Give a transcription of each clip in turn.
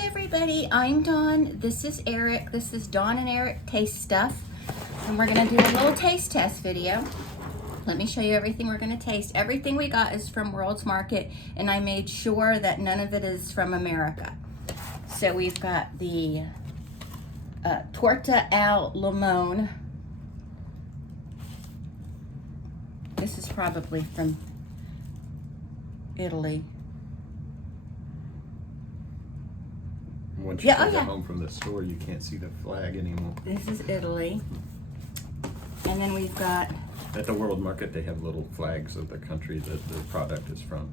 everybody, I'm Dawn. This is Eric. This is Dawn and Eric Taste Stuff. And we're gonna do a little taste test video. Let me show you everything we're gonna taste. Everything we got is from World's Market, and I made sure that none of it is from America. So we've got the Torta al Limone. This is probably from Italy. Once you get home from the store, you can't see the flag anymore. This is Italy. And then we've got... At the World Market, they have little flags of the country that the product is from.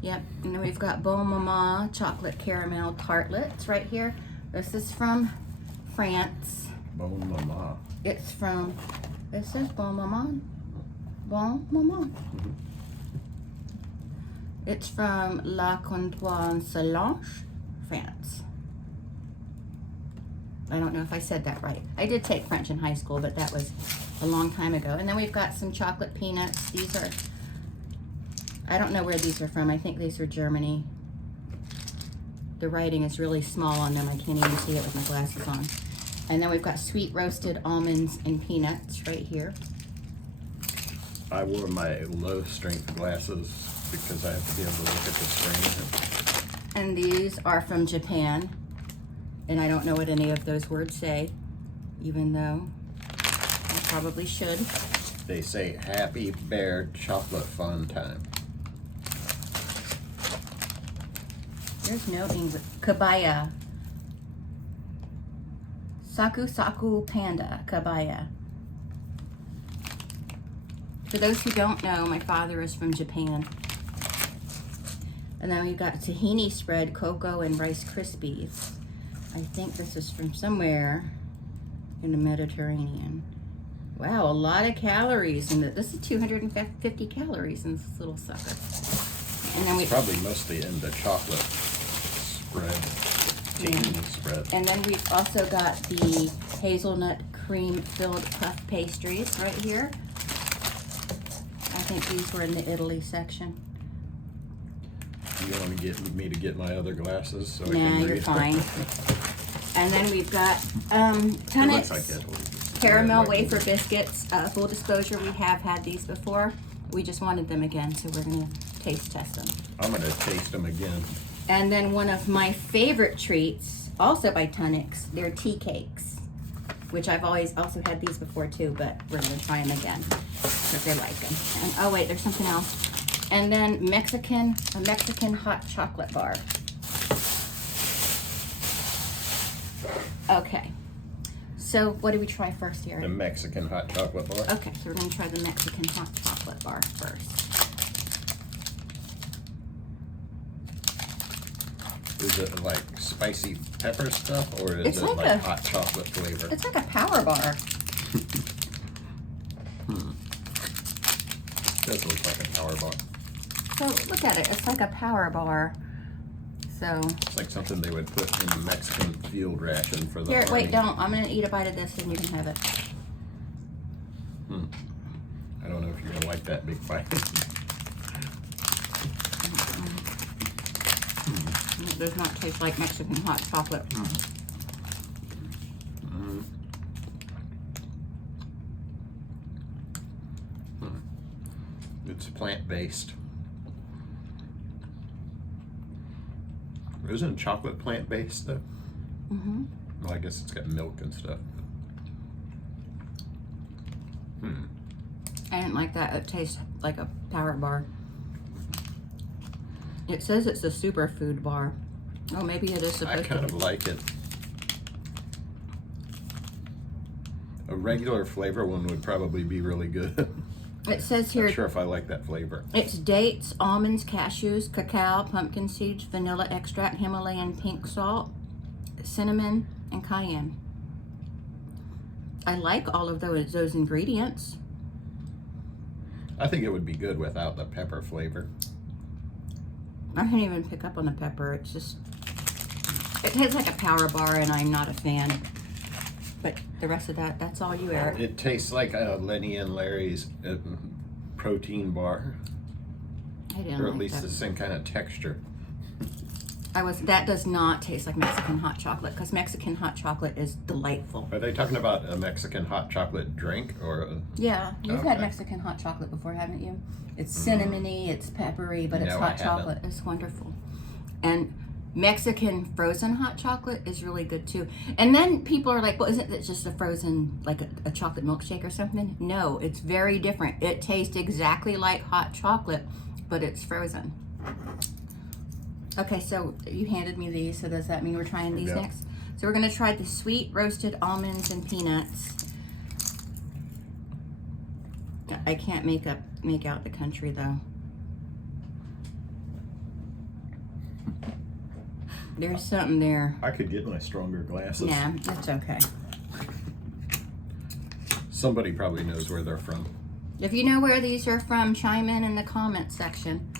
Yep, and then we've got Bon Maman chocolate caramel tartlets right here. This is from France. Bon Maman. It's from, it says Bon Maman. Bon Maman. Mm-hmm. It's from La Comptoir Solange, France. I don't know if I said that right. I did take French in high school, but that was a long time ago. And then we've got some chocolate peanuts. These are, I don't know where these are from. I think these are Germany. The writing is really small on them. I can't even see it with my glasses on. And then we've got sweet roasted almonds and peanuts right here. I wore my low strength glasses because I have to be able to look at the screen. And these are from Japan. And I don't know what any of those words say, even though I probably should. They say Happy Bear Chocolate Fun Time. There's no English. Kabaya. Saku Saku Panda. Kabaya. For those who don't know, my father is from Japan. And then we've got tahini spread, cocoa, and Rice Krispies. I think this is from somewhere in the Mediterranean. Wow, a lot of calories in it. This is 250 calories in this little sucker. And then it's probably mostly in the chocolate spread, tahini spread. And then we've also got the hazelnut cream filled puff pastries right here. I think these were in the Italy section. You want to get me to get my other glasses so I can Nah, read? you're fine. And then we've got Tunnocks like caramel wafer biscuits. Full disclosure, we have had these before. We just wanted them again, so we're gonna taste test them. I'm gonna taste them again. And then one of my favorite treats, also by Tunnocks, they're tea cakes, which I've always also had these before too, but we're gonna try them again because they like them. And oh wait, there's something else. And then a Mexican hot chocolate bar. Okay, so what do we try first here? The Mexican hot chocolate bar. Okay, so we're gonna try the Mexican hot chocolate bar first. Is it like spicy pepper stuff, or is it like hot chocolate flavor? It's like a power bar. Does look like a power bar. So look at it, it's like a power bar. So it's like something they would put in the Mexican field ration for the here, army. wait, don't. I'm gonna eat a bite of this and you can have it. I don't know if you're gonna like that big bite. It does not taste like Mexican hot chocolate. It's plant-based. Isn't chocolate plant-based though? Well, I guess it's got milk and stuff. I didn't like that. It tastes like a power bar. It says it's a superfood bar. Oh, maybe it is supposed to. I kind of like it. A regular flavor one would probably be really good. It says here, Not sure if I like that flavor. it's dates, almonds, cashews, cacao, pumpkin seeds, vanilla extract, Himalayan pink salt, cinnamon, and cayenne. I like all of those ingredients. I think it would be good without the pepper flavor. I can't even pick up on the pepper. It's just, it tastes like a power bar and I'm not a fan. But the rest of that, that's all you, Eric. It tastes like a Lenny and Larry's protein bar. I didn't Or at like least that. the same kind of texture. That does not taste like Mexican hot chocolate, because Mexican hot chocolate is delightful. Are they talking about a Mexican hot chocolate drink or a... Yeah, you've had Okay. Mexican hot chocolate before, haven't you? It's cinnamony, it's peppery, but it's No, I hot haven't. chocolate. It's wonderful. And Mexican frozen hot chocolate is really good too. And then people are like, well, isn't it just a frozen, like a chocolate milkshake or something? No, it's very different. It tastes exactly like hot chocolate, but it's frozen. Okay, so you handed me these, so does that mean we're trying these Yeah. next? So we're gonna try the sweet roasted almonds and peanuts. I can't make out the country though. There's something there. I could get my stronger glasses. Yeah, that's okay. Somebody probably knows where they're from. If you know where these are from, chime in the comments section.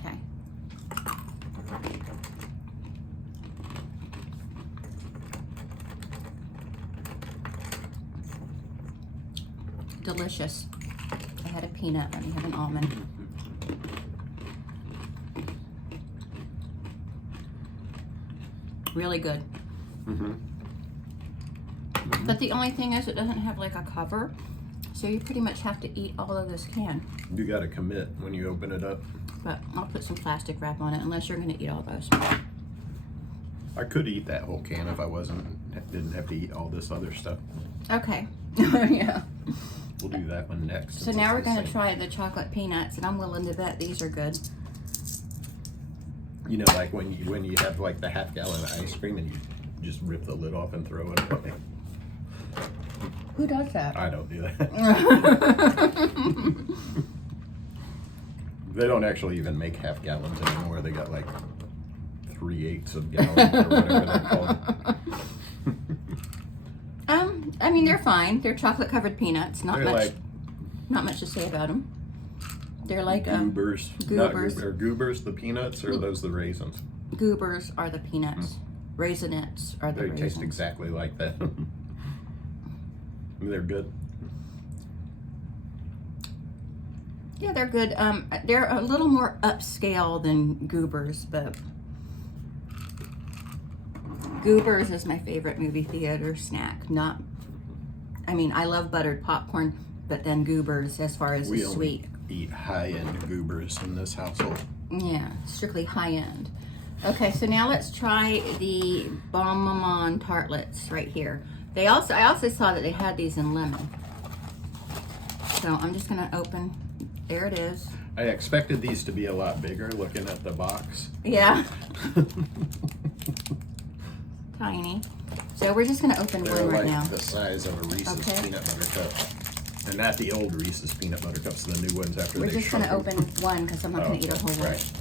Okay. Delicious. I had a peanut, let me have an almond. Really good. Mm-hmm. But the only thing is, it doesn't have like a cover, so you pretty much have to eat all of this can. You got to commit when you open it up. But I'll put some plastic wrap on it, unless you're gonna eat all those. I could eat that whole can if I didn't have to eat all this other stuff. Okay. Yeah. We'll do that one next. So since now it's we're the gonna same. try the chocolate peanuts, and I'm willing to bet these are good. You know, like when you have like the half-gallon of ice cream and you just rip the lid off and throw it away. Who does that? I don't do that. They don't actually even make half gallons anymore. They got like 3/8 of gallons or whatever they're called. I mean, they're fine. They're chocolate covered peanuts. Not They're much. like Not much to say about them. They're like goobers. Not goobers. Are goobers the peanuts or are those the raisins? Goobers are the peanuts. Raisinets are the They raisins. taste exactly like that. They're good. Yeah, they're good. They're a little more upscale than Goobers, but Goobers is my favorite movie theater snack. I mean, I love buttered popcorn, but then Goobers, as far as We the only sweet. eat high-end goobers in this household. Yeah, strictly high end. Okay, so now let's try the Bon Maman tartlets right here. I also saw that they had these in lemon. So I'm just gonna open. There it is. I expected these to be a lot bigger looking at the box. Yeah, tiny. So we're just gonna open They're one right like now. the size of a Reese's Okay. peanut butter cup. And not the old Reese's peanut butter cups, the new ones after We're they just gonna shrunk open them. one because I'm not gonna eat a whole one. Right.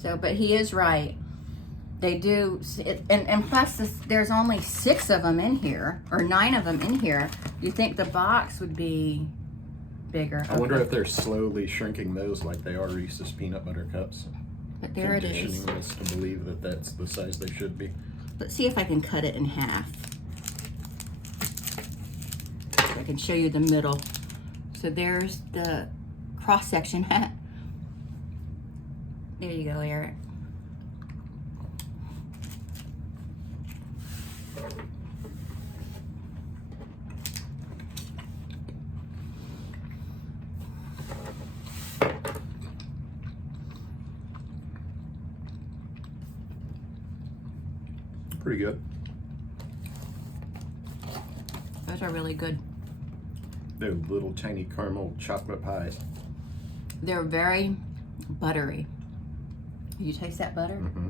So, but he is right. They do, and plus there's only 6 of them in here, or 9 of them in here. You think the box would be bigger. I wonder Okay. if they're slowly shrinking those like they are Reese's peanut butter cups. But there it is. Conditioning us to believe that that's the size they should be. Let's see if I can cut it in half. So I can show you the middle. So there's the cross section. There you go, Eric. Pretty good. Those are really good. They're little tiny caramel chocolate pies. They're very buttery. You taste that butter? Mm-hmm.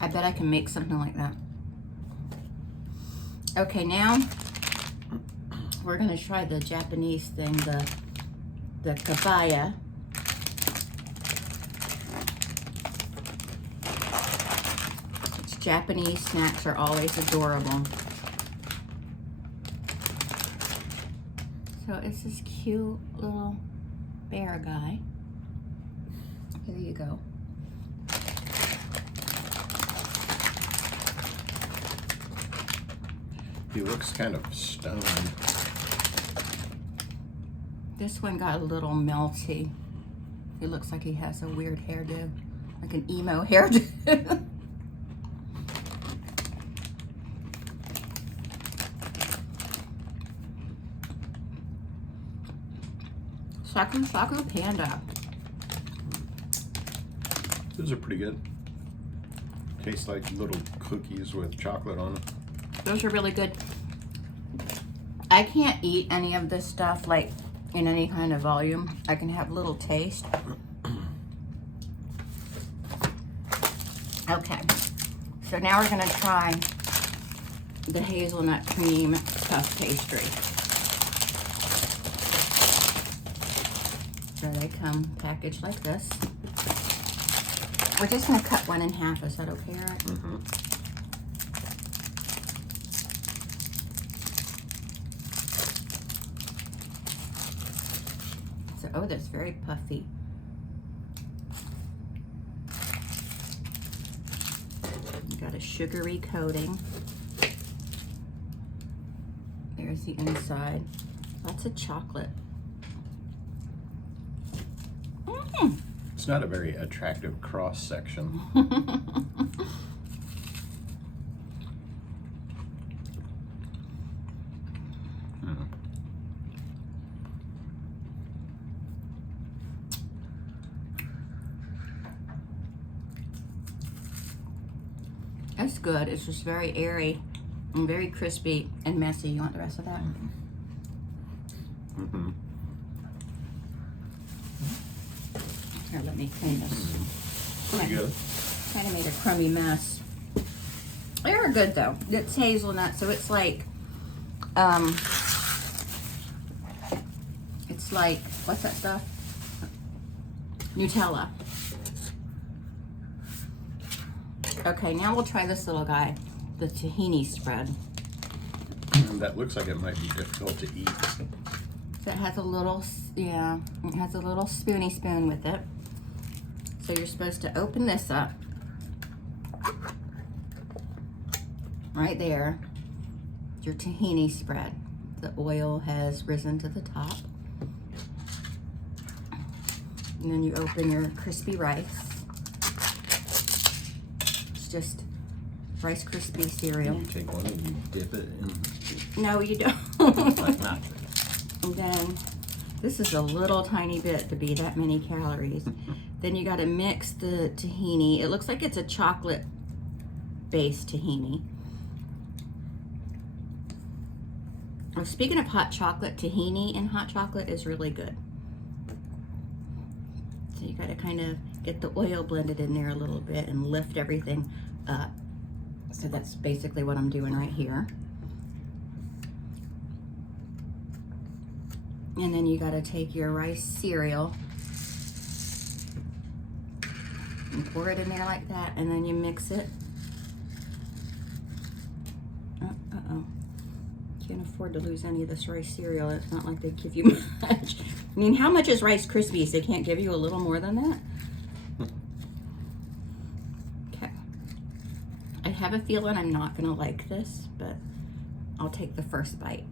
I bet I can make something like that. Okay, now we're gonna try the Japanese thing, the kabaya. Japanese snacks are always adorable. So it's this cute little bear guy. Here you go. He looks kind of stoned. This one got a little melty. He looks like he has a weird hairdo, like an emo hairdo. Saku Panda. Those are pretty good. Taste like little cookies with chocolate on them. Those are really good. I can't eat any of this stuff like in any kind of volume. I can have little taste. Okay, so now we're gonna try the hazelnut cream puff pastry. So they come packaged like this. We're just gonna cut one in half. Is that okay, Eric? Mm-hmm. So, oh, that's very puffy. You got a sugary coating. There's the inside. Lots of chocolate. Mm. It's not a very attractive cross section. That's good. It's just very airy and very crispy and messy. You want the rest of that? Mm-hmm. Here, let me clean this. Pretty good. Kind of made a crummy mess. They are good though. It's hazelnut, so it's like, what's that stuff? Nutella. Okay, now we'll try this little guy, the tahini spread. That looks like it might be difficult to eat. So it has a little, yeah, it has a little spoony spoon with it. So you're supposed to open this up. Right there, your tahini spread. The oil has risen to the top. And then you open your crispy rice. It's just Rice Krispie cereal. You take one and you dip it in. No, you don't. Like not. And then this is a little tiny bit to be that many calories. Then you got to mix the tahini. It looks like it's a chocolate-based tahini. Oh, speaking of hot chocolate, tahini in hot chocolate is really good. So you got to kind of get the oil blended in there a little bit and lift everything up. So that's basically what I'm doing right here. And then you got to take your rice cereal and pour it in there like that, and then you mix it. Uh-oh. Can't afford to lose any of this rice cereal. It's not like they give you much. I mean, how much is Rice Krispies? They can't give you a little more than that? Okay. I have a feeling I'm not going to like this, but I'll take the first bite.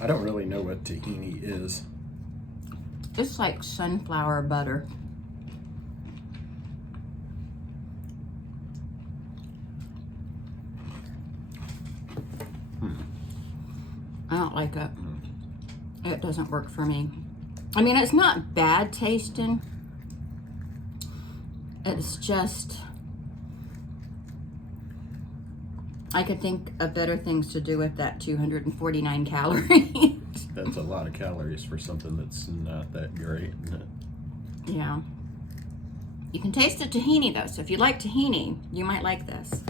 I don't really know what tahini is. It's like sunflower butter. I don't like it. It doesn't work for me. I mean, it's not bad tasting. It's just, I could think of better things to do with that 249 calories. That's a lot of calories for something that's not that great, isn't it? Yeah. You can taste the tahini though, so if you like tahini, you might like this.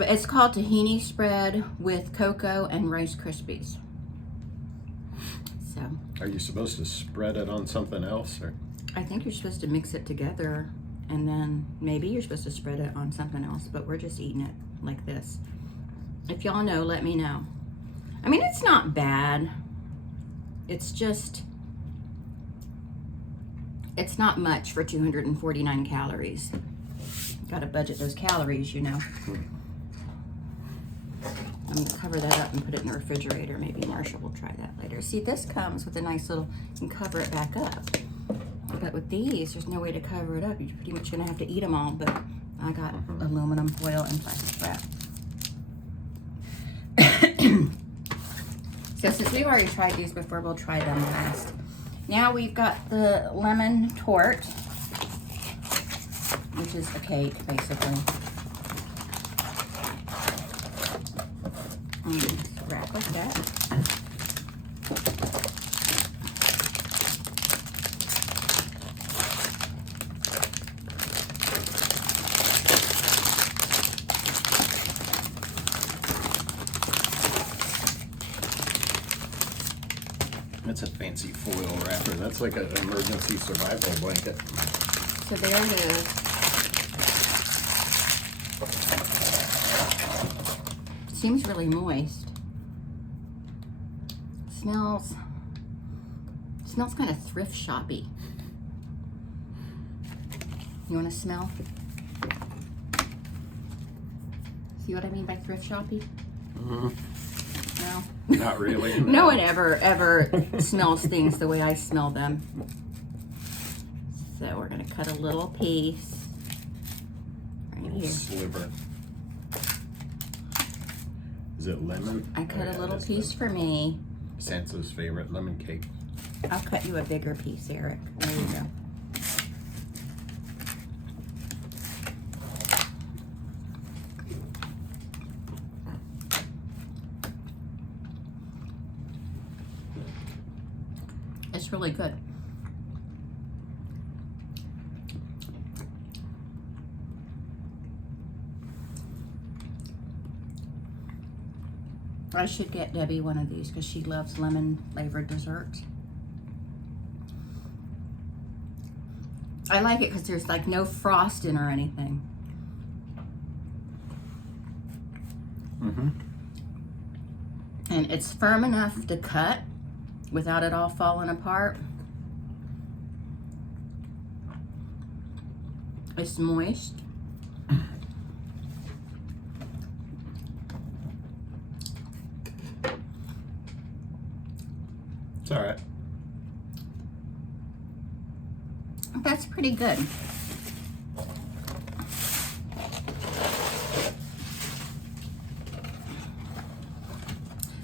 It's called tahini spread with cocoa and Rice Krispies. So Are you supposed to spread it on something else, or? I think you're supposed to mix it together, and then maybe you're supposed to spread it on something else, but we're just eating it like this. If y'all know, let me know. I mean, it's not bad. It's just, it's not much for 249 calories. Got to budget those calories, you know. I'm going to cover that up and put it in the refrigerator. Maybe Marsha will try that later. See, this comes with a nice little, you can cover it back up. But with these, there's no way to cover it up. You're pretty much going to have to eat them all. But I got aluminum foil and plastic wrap. So since we've already tried these before, we'll try them last. Now we've got the lemon tort, which is a cake, basically. Wrap like that. That's a fancy foil wrapper. That's like an emergency survival blanket. So there it is. Seems really moist. Smells kind of thrift shoppy. You want to smell? See what I mean by thrift shoppy? Mm-hmm. No. Not really. No one ever smells things the way I smell them. So we're gonna cut a little piece right here. Sliver. Is it lemon? I cut a little piece for me. Sansa's favorite lemon cake. I'll cut you a bigger piece, Eric. There you go. It's really good. I should get Debbie one of these because she loves lemon flavored desserts. I like it because there's like no frosting or anything. Mm-hmm. And it's firm enough to cut without it all falling apart. It's moist. It's all right. That's pretty good.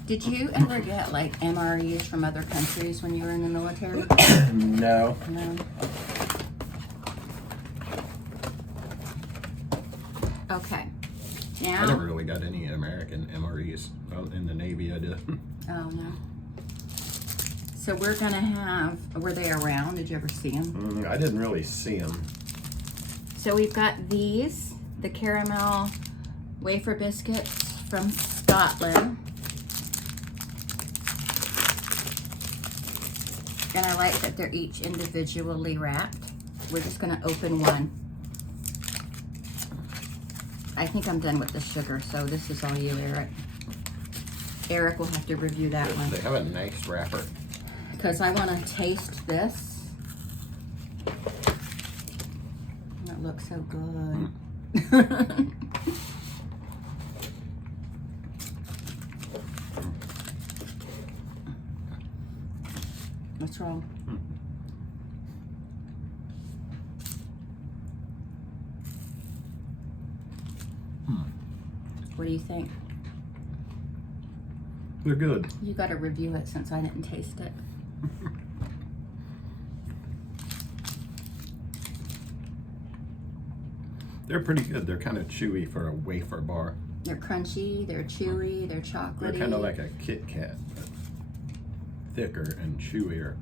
Did you ever get like MREs from other countries when you were in the military? No. No. Okay. Now. I never really got any American MREs. Well, in the Navy, I did. Oh no. So we're gonna have. Were they around? Did you ever see them? I didn't really see them. So we've got these, the caramel wafer biscuits from Scotland. And I like that they're each individually wrapped. We're just gonna open one. I think I'm done with the sugar, so this is all you, Eric. Eric will have to review that one. They have a nice wrapper. Because I want to taste this. That looks so good. What's wrong? What do you think? They're good. You got to review it since I didn't taste it. They're pretty good. They're kind of chewy for a wafer bar. They're crunchy, they're chewy, they're chocolatey. They're kind of like a Kit Kat, but thicker and chewier.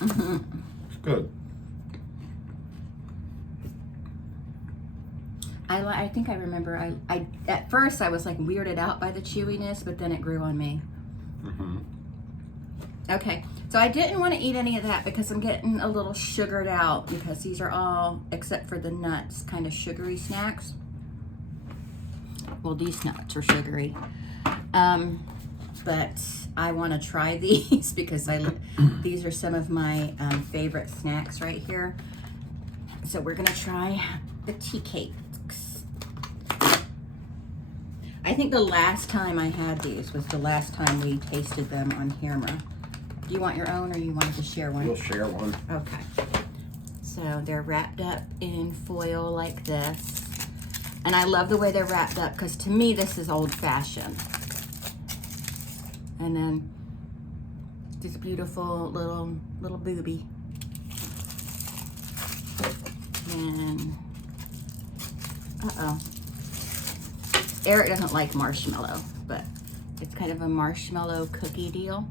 It's good. I think I remember, I at first I was like weirded out by the chewiness, but then it grew on me. Okay, so I didn't want to eat any of that because I'm getting a little sugared out because these are all, except for the nuts, kind of sugary snacks. Well, these nuts are sugary. But I want to try these because these are some of my favorite snacks right here. So we're gonna try the tea cakes. I think the last time I had these was the last time we tasted them on camera. Do you want your own, or you wanted to share one? We'll share one. Okay. So they're wrapped up in foil like this. And I love the way they're wrapped up because to me this is old-fashioned. And then this beautiful little booby. And uh-oh. Eric doesn't like marshmallow, but it's kind of a marshmallow cookie deal.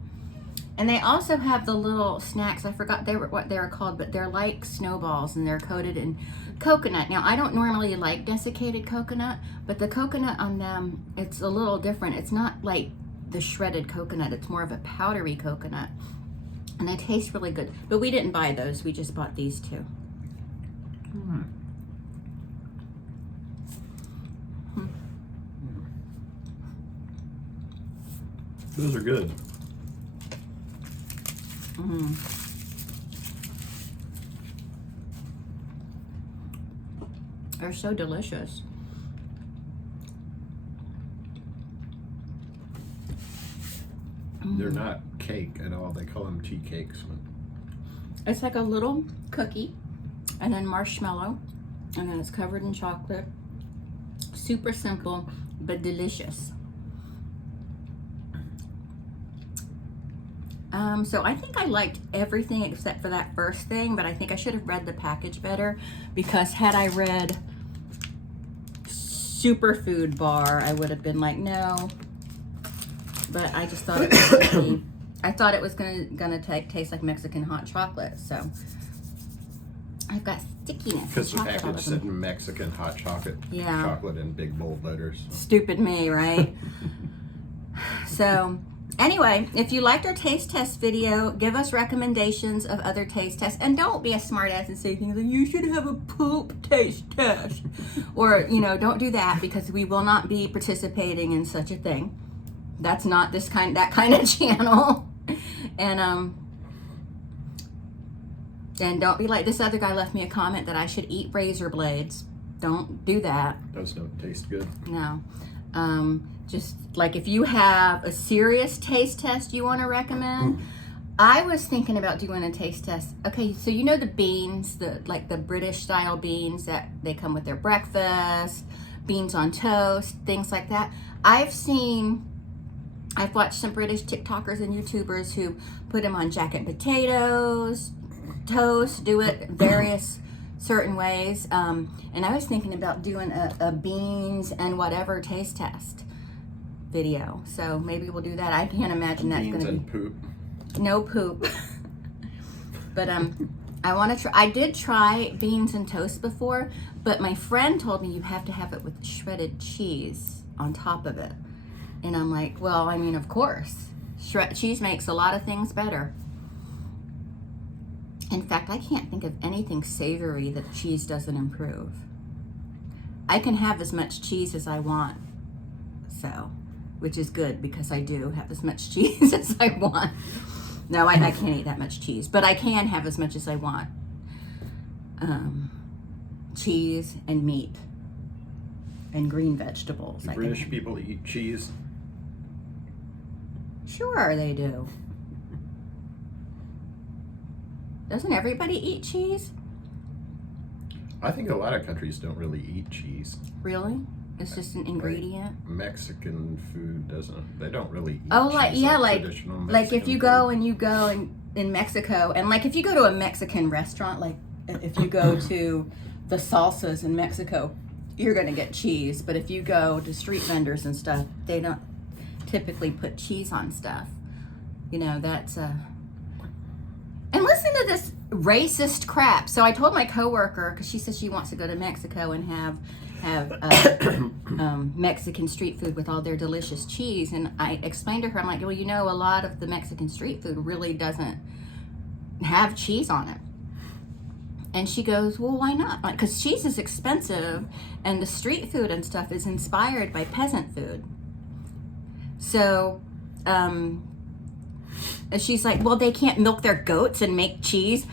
And they also have the little snacks. I forgot what they were called, but they're like snowballs and they're coated in coconut. Now, I don't normally like desiccated coconut, but the coconut on them, it's a little different. It's not like the shredded coconut. It's more of a powdery coconut. And they taste really good. But we didn't buy those. We just bought these two. Those are good. They're so delicious. They're not cake at all. They call them tea cakes. It's like a little cookie and then marshmallow, and then it's covered in chocolate. Super simple, but delicious. So I think I liked everything except for that first thing, but I think I should have read the package better, because had I read superfood bar, I would have been like, no. But I just thought it was gonna be, I thought it was gonna taste like Mexican hot chocolate. So I've got stickiness. Because the package said Mexican hot chocolate. Yeah. Chocolate in big bold letters. Stupid me, right? So anyway, if you liked our taste test video, give us recommendations of other taste tests, and don't be a smartass and say things like, you should have a poop taste test. Or, you know, don't do that, because we will not be participating in such a thing. That's not that kind of channel. And don't be like this other guy left me a comment that I should eat razor blades. Don't do that. Those don't taste good. No. Just like if you have a serious taste test you want to recommend, I was thinking about doing a taste test. Okay, so you know the beans, like the British style beans that they come with their breakfast, beans on toast, things like that. I've watched some British TikTokers and YouTubers who put them on jacket potatoes, toast, do it various certain ways. And I was thinking about doing a beans and whatever taste test video. So maybe we'll do that. I can't imagine that's going to be poop. No poop. But I want to try. I did try beans and toast before, but my friend told me you have to have it with shredded cheese on top of it. And I'm like, well, I mean, of course. Cheese makes a lot of things better. In fact, I can't think of anything savory that cheese doesn't improve. I can have as much cheese as I want, so, which is good because I do have as much cheese as I want. No, I can't eat that much cheese, but I can have as much as I want. Cheese and meat and green vegetables. Do British people eat cheese? Sure they do. Doesn't everybody eat cheese? I think a lot of countries don't really eat cheese. Really? It's just an ingredient? Like Mexican food doesn't. They don't really eat oh, cheese. Like, yeah, like if you go food. in Mexico, and like if you go to a Mexican restaurant, like if you go to the salsas in Mexico, you're going to get cheese. But if you go to street vendors and stuff, they don't typically put cheese on stuff. You know, that's And listen to this racist crap. So I told my coworker, because she says she wants to go to Mexico and have Mexican street food with all their delicious cheese. And I explained to her, I'm like, well, you know, a lot of the Mexican street food really doesn't have cheese on it. And she goes, well, why not? Because cheese is expensive, and the street food and stuff is inspired by peasant food. So, she's like, well, they can't milk their goats and make cheese.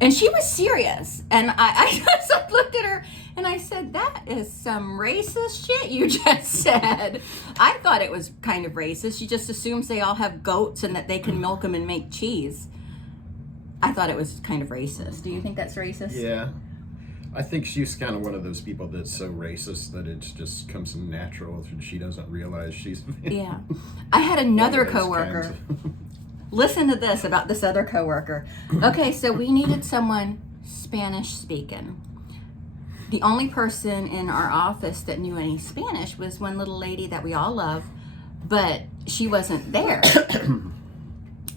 And she was serious. And I just looked at her and I said, that is some racist shit you just said. I thought it was kind of racist. She just assumes they all have goats and that they can milk them and make cheese. I thought it was kind of racist. Do you think that's racist? Yeah. I think she's kind of one of those people that's so racist that it just comes natural and she doesn't realize she's... Yeah. I had another one of those coworker. kinds of- Listen to this about this other coworker. Okay, so we needed someone Spanish speaking. The only person in our office that knew any Spanish was one little lady that we all love, but she wasn't there.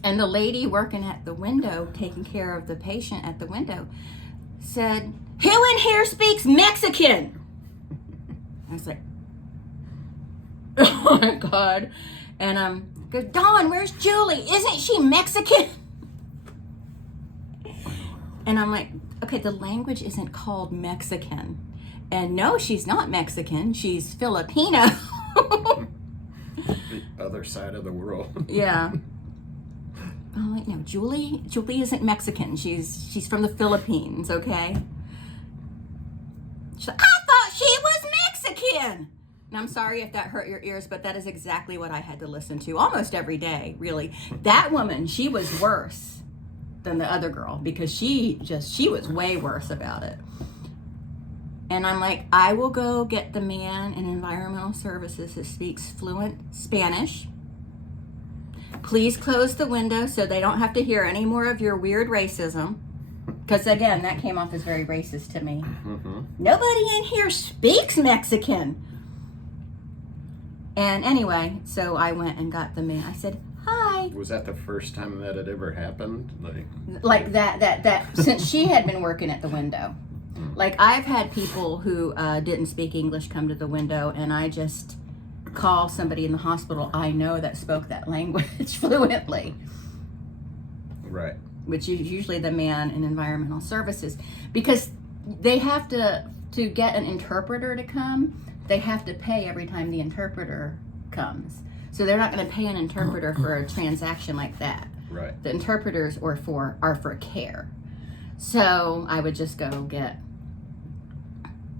And the lady working at the window, taking care of the patient at the window, said, "Who in here speaks Mexican?" I was like, oh my God. And goes, "Dawn, where's Julie? Isn't she Mexican?" And I'm like, okay, the language isn't called Mexican. And no, she's not Mexican. She's Filipino. the other side of the world. Yeah. I'm like, no, Julie isn't Mexican. She's from the Philippines, okay? She's like, I thought she was Mexican. And I'm sorry if that hurt your ears, but that is exactly what I had to listen to almost every day, really. That woman, she was worse than the other girl because she was way worse about it. And I'm like, I will go get the man in environmental services that speaks fluent Spanish. Please close the window so they don't have to hear any more of your weird racism. Because again, that came off as very racist to me. Mm-hmm. Nobody in here speaks Mexican. And anyway, so I went and got the man. I said, hi. Was that the first time that had ever happened? Like that since she had been working at the window. Like I've had people who didn't speak English come to the window, and I just call somebody in the hospital I know that spoke that language fluently. Right. Which is usually the man in environmental services, because they have to get an interpreter to come. They have to pay every time the interpreter comes. So they're not going to pay an interpreter for a transaction like that. Right. The interpreters are for care. So I would just go get.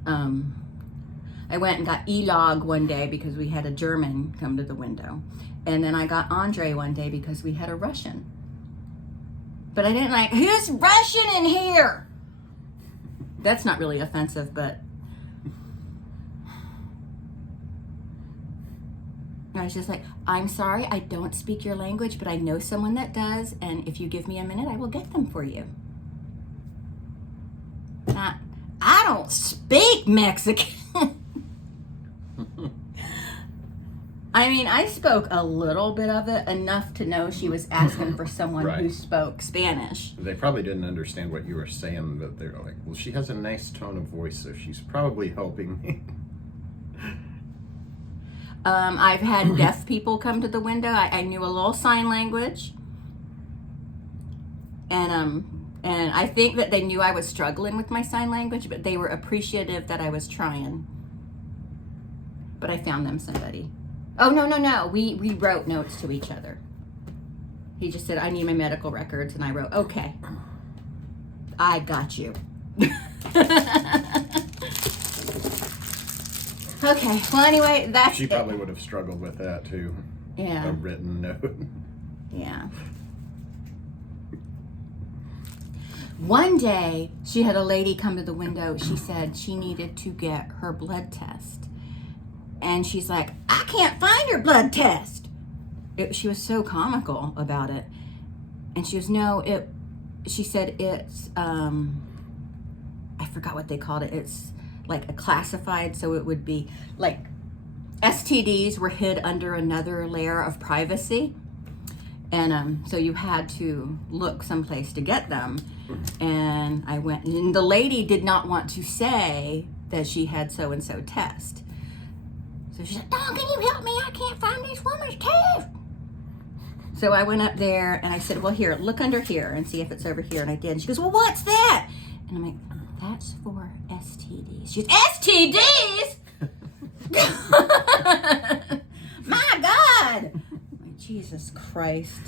I went and got Elog one day because we had a German come to the window, and then I got Andre one day because we had a Russian. But I didn't like, who's Russian in here? That's not really offensive, but I was just like, I'm sorry, I don't speak your language, but I know someone that does, and if you give me a minute, I will get them for you. I don't speak Mexican. I mean, I spoke a little bit of it, enough to know she was asking for someone Right. who spoke Spanish. They probably didn't understand what you were saying, but they're like, well, she has a nice tone of voice, so she's probably helping me. I've had deaf people come to the window. I knew a little sign language. And I think that they knew I was struggling with my sign language, but they were appreciative that I was trying. But I found them somebody. Oh, no. We wrote notes to each other. He just said, I need my medical records. And I wrote, okay, I got you. Okay, well, anyway, that's She it. probably would have struggled with that too. Yeah. A written note. Yeah. One day, she had a lady come to the window. She said she needed to get her blood test. And she's like, I can't find her blood test. She was so comical about it. And she goes, she said it's, I forgot what they called it. It's like a classified, so it would be like STDs were hid under another layer of privacy. And so you had to look someplace to get them. And I went, and the lady did not want to say that she had so-and-so test. So she said, Dawn, can you help me? I can't find this woman's test. So I went up there and I said, well, here, look under here and see if it's over here. And I did. And she goes, well, what's that? And I'm like, that's for STDs. She goes, STDs? My God. Like, Jesus Christ.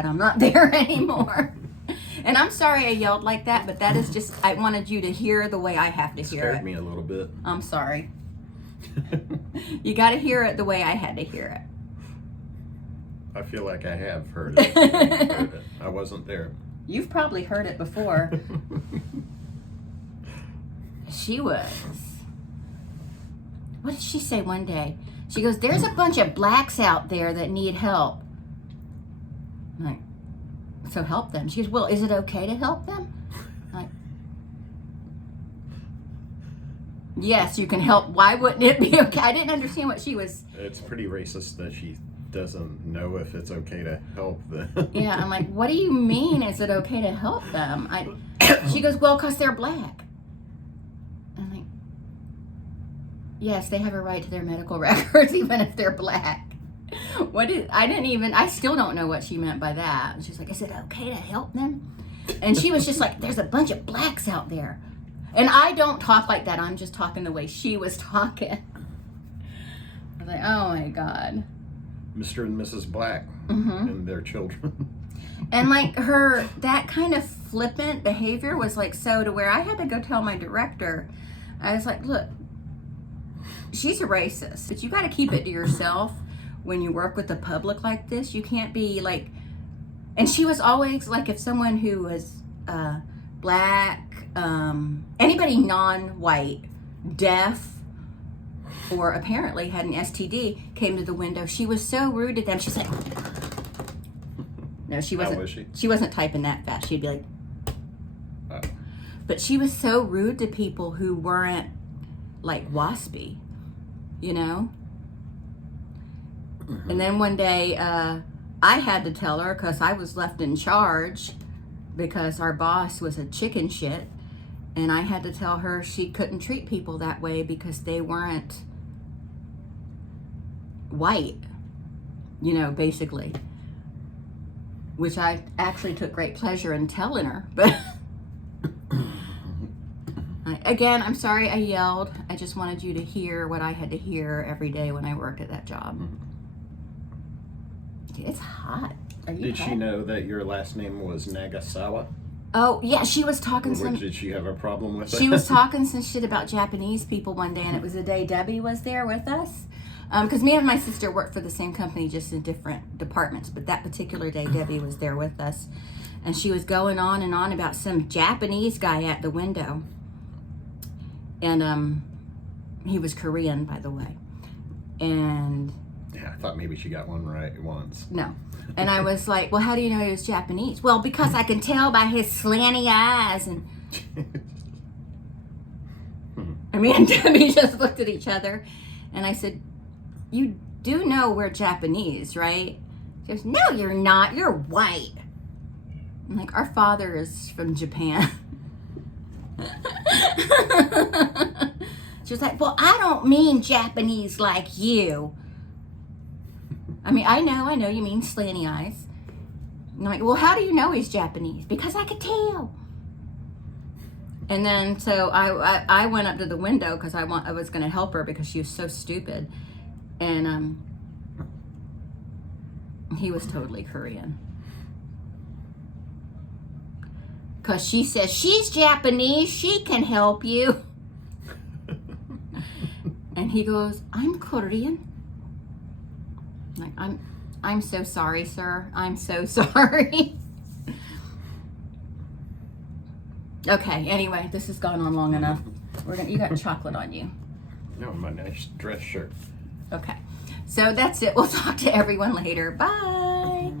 glad I'm not there anymore. And I'm sorry I yelled like that, but that is just, I wanted you to hear the way I have to hear Scared it. me a little bit. I'm sorry. You got to hear it the way I had to hear it. I feel like I have heard it. I wasn't there. You've probably heard it before. She was. What did she say one day? She goes, there's a bunch of blacks out there that need help. I'm like, so help them. She goes, well, is it okay to help them? I'm like, yes, you can help. Why wouldn't it be okay? I didn't understand what she was. It's pretty racist that she doesn't know if it's okay to help them. Yeah, I'm like, what do you mean? Is it okay to help them? She goes, well, because they're black. I'm like, yes, they have a right to their medical records, even if they're black. I still don't know what she meant by that. She's like, is it okay to help them? And she was just like, there's a bunch of blacks out there. And I don't talk like that. I'm just talking the way she was talking. I was like, oh my God. Mr. and Mrs. Black and their children. And like that kind of flippant behavior was like so to where I had to go tell my director. I was like, look, she's a racist, but you got to keep it to yourself when you work with the public like this. You can't be like, and she was always like, if someone who was black, anybody non-white, deaf, or apparently had an STD came to the window, she was so rude to them. She's like, no, she wasn't. How was she? She wasn't typing that fast. She'd be like, Oh. but she was so rude to people who weren't like waspy, you know? And then one day, I had to tell her because I was left in charge because our boss was a chicken shit. And I had to tell her she couldn't treat people that way because they weren't white, you know, basically. Which I actually took great pleasure in telling her. But again, I'm sorry I yelled. I just wanted you to hear what I had to hear every day when I worked at that job. It's hot. Are you Did hot? she know that your last name was Nagasawa? Oh, yeah, she was talking Or did she have a problem with it? She was talking some shit about Japanese people one day, and it was the day Debbie was there with us. Because me and my sister worked for the same company, just in different departments. But that particular day, Debbie was there with us. And she was going on and on about some Japanese guy at the window. And he was Korean, by the way. And... yeah, I thought maybe she got one right once. no. And I was like, well, how do you know he was Japanese? Well, because I can tell by his slanty eyes. And me and Debbie just looked at each other. And I said, you do know we're Japanese, right? She goes, no, you're not. You're white. I'm like, our father is from Japan. She was like, well, I don't mean Japanese like you. I mean, I know you mean slanty eyes. And I'm like, well, how do you know he's Japanese? Because I could tell. And then, so I went up to the window because I was going to help her because she was so stupid. And he was totally Korean. Because she says, she's Japanese, she can help you. And he goes, I'm Korean. Like, I'm so sorry, sir. I'm so sorry. Okay, anyway, this has gone on long enough. You got chocolate on you. No, my nice dress shirt. Okay. So that's it. We'll talk to everyone later. Bye.